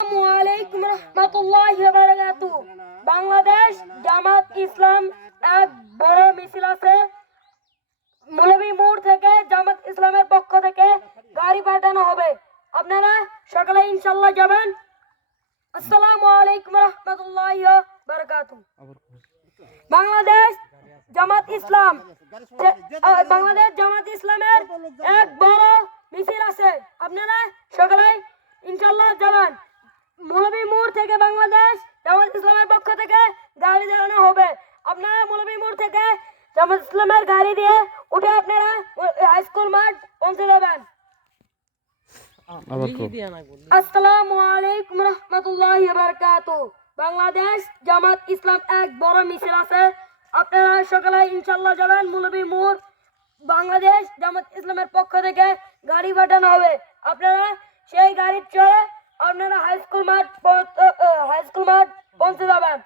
আসসালামু রহমতুল্লাহি ওয়া বারাকাতুহু। বাংলাদেশ জামাত ইসলাম এক বড় মিছিল আছে। মৌলভী মোড় থেকে জামাত ইসলামের পক্ষ থেকে গাড়ি পাঠানো হবে। আপনারা সকালে ইনশাআল্লাহ যাবেন। আসসালামু আলাইকুম রহমতুল্লাহি ওয়া বারাকাতুহু। বাংলাদেশ জামাত ইসলাম বাংলাদেশ জামাত ইসলামের এক বড় মিছিল আছে। আপনারা সকালে ইনশাআল্লাহ যাবেন। মৌলভী মোড় থেকে বাংলাদেশ জামাত ইসলামের পক্ষ থেকে গাড়ি দেওয়ানো হবে। আপনারা মৌলভী মোড় থেকে জামাত ইসলামের গাড়ি দিয়ে উঠে আপনারা হাই স্কুল মাঠ পৌঁছে যাবেন। আসসালামু আলাইকুম রহমতুল্লাহি ওয়া বারাকাতুহু। বাংলাদেশ জামাত ইসলাম এক বড় মিছিল আছে। আপনারা সকালে ইনশাআল্লাহ যাবেন মৌলভী মোড়। বাংলাদেশ জামাত ইসলামের পক্ষ থেকে গাড়ি পাঠানো হবে। আপনারা সেই গাড়ির চড়ে আপনারা হাই স্কুল মাঠ পৌঁছে যাবেন।